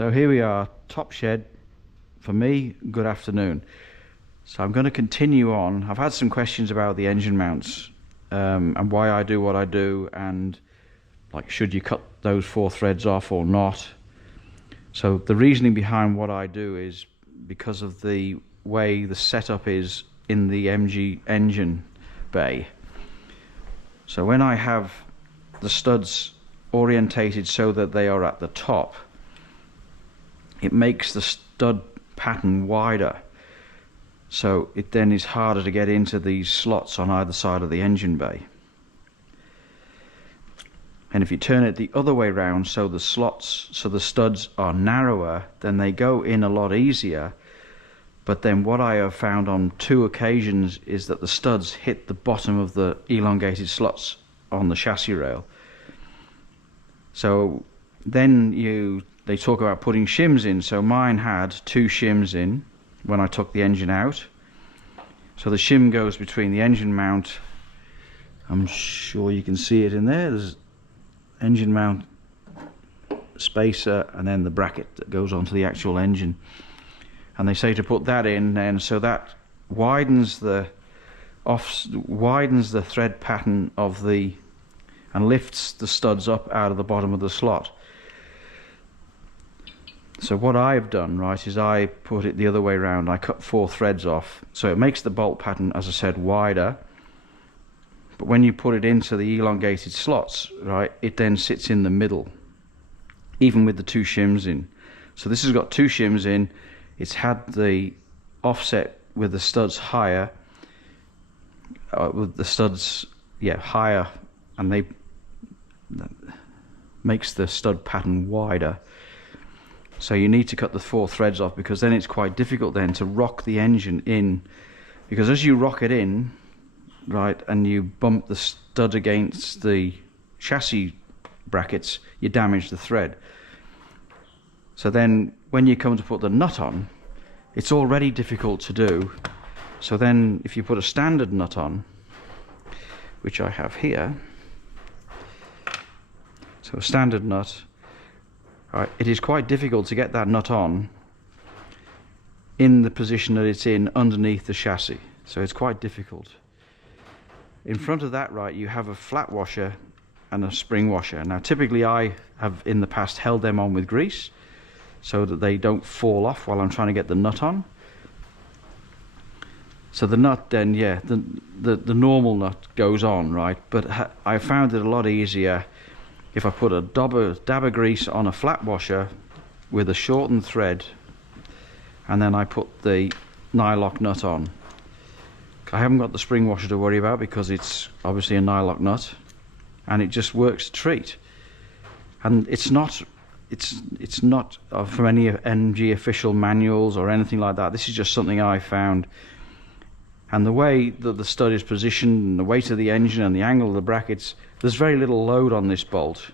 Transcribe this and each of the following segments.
So here we are, top shed. For me, good afternoon. So I'm going to continue on. I've had some questions about the engine mounts and why I do what I do, and like, should you cut those 4 threads off or not. So the reasoning behind what I do is because of the way the setup is in the MG engine bay. So when I have the studs orientated so that they are at the top, it makes the stud pattern wider, so it then is harder to get into these slots on either side of the engine bay. And if you turn it the other way round, so the studs are narrower, then they go in a lot easier. But then what I have found on 2 occasions is that the studs hit the bottom of the elongated slots on the chassis rail. So then they talk about putting shims in. So mine had 2 shims in when I took the engine out. So the shim goes between the engine mount, I'm sure you can see it in there, there's engine mount spacer and then the bracket that goes onto the actual engine. And they say to put that in, and so that widens the thread pattern of the, and lifts the studs up out of the bottom of the slot. So what I've done, right, is I put it the other way around. I cut 4 threads off, so it makes the bolt pattern, as I said, wider. But when you put it into the elongated slots, right, it then sits in the middle, even with the 2 shims in. So this has got 2 shims in. It's had the offset with the studs higher, higher, and that makes the stud pattern wider. So you need to cut the 4 threads off, because then it's quite difficult then to rock the engine in, because as you rock it in, right, and you bump the stud against the chassis brackets, you damage the thread. So then when you come to put the nut on, it's already difficult to do. So then if you put a standard nut on, which I have here, so a standard nut, right, it is quite difficult to get that nut on in the position that it's in underneath the chassis. So it's quite difficult. In front of that, right, you have a flat washer and a spring washer. Now typically I have in the past held them on with grease so that they don't fall off while I'm trying to get the nut on. So the nut then, yeah, the normal nut goes on, right, but I found it a lot easier if I put a dab of grease on a flat washer with a shortened thread, and then I put the nylock nut on. I haven't got the spring washer to worry about because it's obviously a nylock nut, and it just works a treat. And it's not from any MG official manuals or anything like that. This is just something I found. And the way that the stud is positioned and the weight of the engine and the angle of the brackets, there's very little load on this bolt,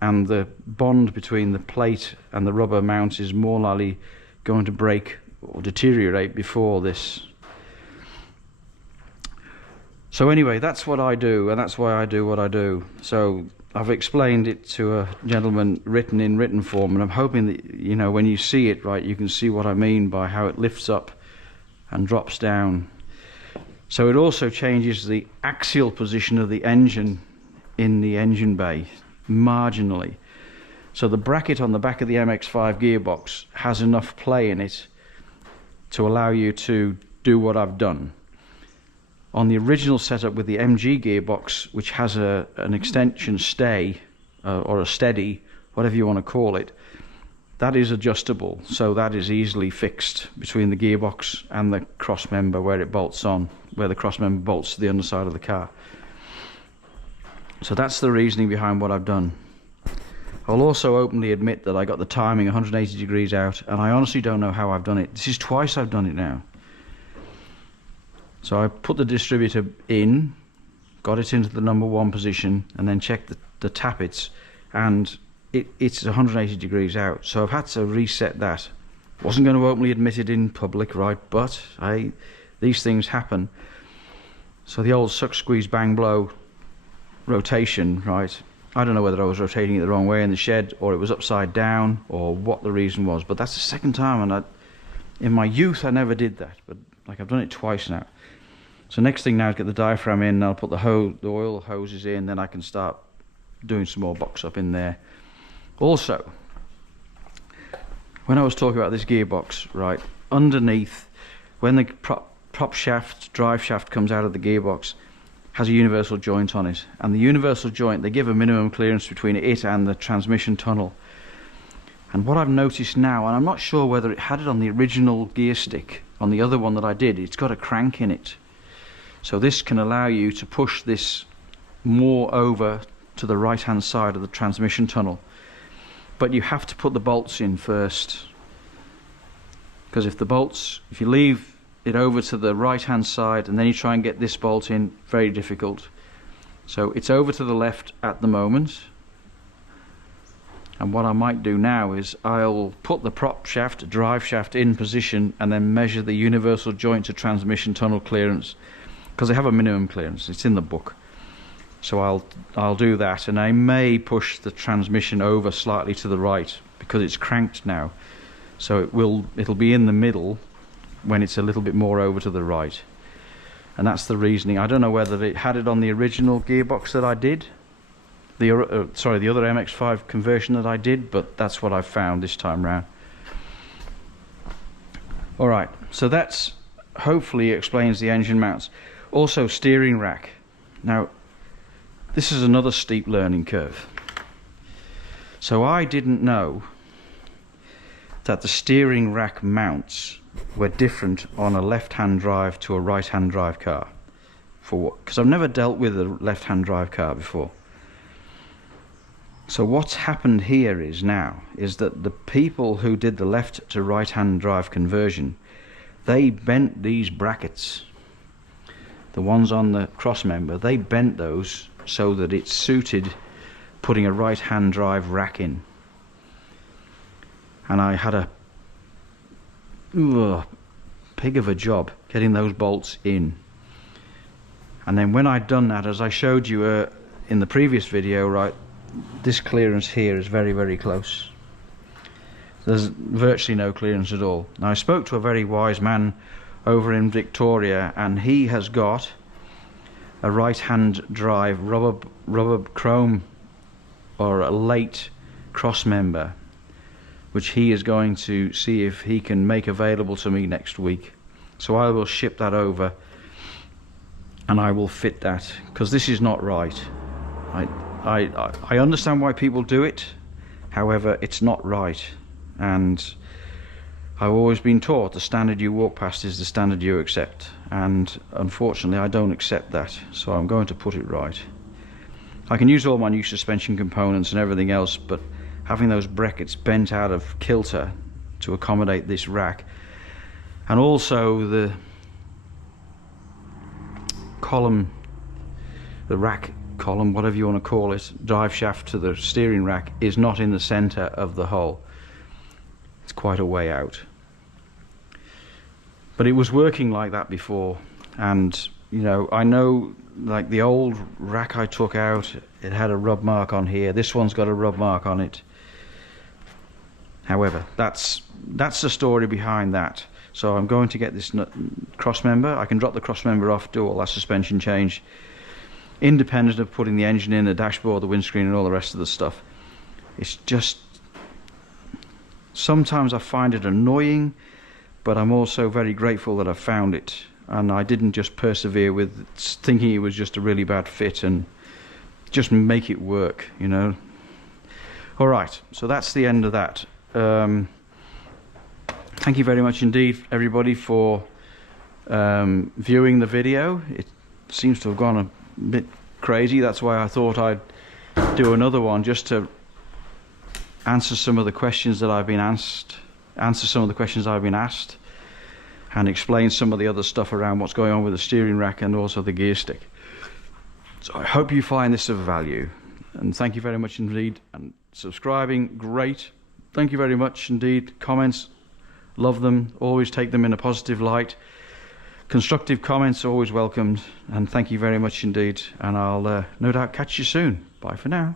and the bond between the plate and the rubber mount is more likely going to break or deteriorate before this. So anyway, that's what I do, and that's why I do what I do. So I've explained it to a gentleman in written form, and I'm hoping that, you know, when you see it, right, you can see what I mean by how it lifts up and drops down. So it also changes the axial position of the engine in the engine bay marginally. So the bracket on the back of the MX-5 gearbox has enough play in it to allow you to do what I've done. On the original setup with the MG gearbox, which has an extension stay or a steady, whatever you want to call it, that is adjustable, so that is easily fixed between the gearbox and the cross member where it bolts on, where the cross member bolts to the underside of the car. So that's the reasoning behind what I've done. I'll also openly admit that I got the timing 180 degrees out, and I honestly don't know how I've done it. This is twice I've done it now. So I put the distributor in, got it into the number 1 position, and then checked the tappets, and it's 180 degrees out. So I've had to reset that. Wasn't going to openly admit it in public, right, but these things happen. So the old suck, squeeze, bang, blow rotation, right, I don't know whether I was rotating it the wrong way in the shed, or it was upside down, or what the reason was, but that's the second time, and in my youth I never did that, but like I've done it twice now. So next thing now is get the diaphragm in, and I'll put the oil hoses in, then I can start doing some more box up in there. Also, when I was talking about this gearbox, right, underneath, when the prop shaft, drive shaft comes out of the gearbox, has a universal joint on it, and the universal joint, they give a minimum clearance between it and the transmission tunnel. And what I've noticed now, and I'm not sure whether it had it on the original gear stick, on the other one that I did, it's got a crank in it. So this can allow you to push this more over to the right hand side of the transmission tunnel. But you have to put the bolts in first, because if you leave it over to the right hand side and then you try and get this bolt in, very difficult. So it's over to the left at the moment, and what I might do now is I'll put the prop shaft, drive shaft in position, and then measure the universal joint to transmission tunnel clearance, because they have a minimum clearance, it's in the book. So I'll do that, and I may push the transmission over slightly to the right because it's cranked now, so it'll be in the middle when it's a little bit more over to the right. And that's the reasoning. I don't know whether it had it on the original gearbox that I did, the other MX-5 conversion that I did, but that's what I found this time round. Alright, so that's hopefully explains the engine mounts. Also, steering rack. Now this is another steep learning curve. So I didn't know that the steering rack mounts were different on a left-hand drive to a right-hand drive car. For what? Because I've never dealt with a left-hand drive car before. So what's happened here is that the people who did the left to right-hand drive conversion, they bent these brackets, the ones on the cross member, they bent those so that it suited putting a right-hand drive rack in. And I had a pig of a job getting those bolts in. And then when I'd done that, as I showed you in the previous video, right, this clearance here is very, very close. There's virtually no clearance at all. Now, I spoke to a very wise man over in Victoria, and he has got a right-hand drive rubber chrome, or a late cross member, which he is going to see if he can make available to me next week. So I will ship that over, and I will fit that, because this is not right. I understand why people do it, however it's not right, and I've always been taught the standard you walk past is the standard you accept, and unfortunately I don't accept that, so I'm going to put it right. I can use all my new suspension components and everything else, but having those brackets bent out of kilter to accommodate this rack, and also the column, the rack column, whatever you want to call it, drive shaft to the steering rack, is not in the center of the hole. It's quite a way out, but it was working like that before. And you know, I know, like the old rack I took out, it had a rub mark on here. This one's got a rub mark on it. However, that's the story behind that. So I'm going to get this cross member. I can drop the cross member off, do all that suspension change, independent of putting the engine in, the dashboard, the windscreen, and all the rest of the stuff. It's just, sometimes I find it annoying, but I'm also very grateful that I found it, and I didn't just persevere with thinking it was just a really bad fit and just make it work, you know. Alright, so that's the end of that. Thank you very much indeed, everybody, for viewing the video. It seems to have gone a bit crazy. That's why I thought I'd do another one, just to answer some of the questions that I've been asked, and explain some of the other stuff around what's going on with the steering rack and also the gear stick. So I hope you find this of value, and thank you very much indeed. And subscribing, great. Thank you very much indeed. Comments, love them, always take them in a positive light. Constructive comments always welcomed, and thank you very much indeed, and I'll no doubt catch you soon. Bye for now.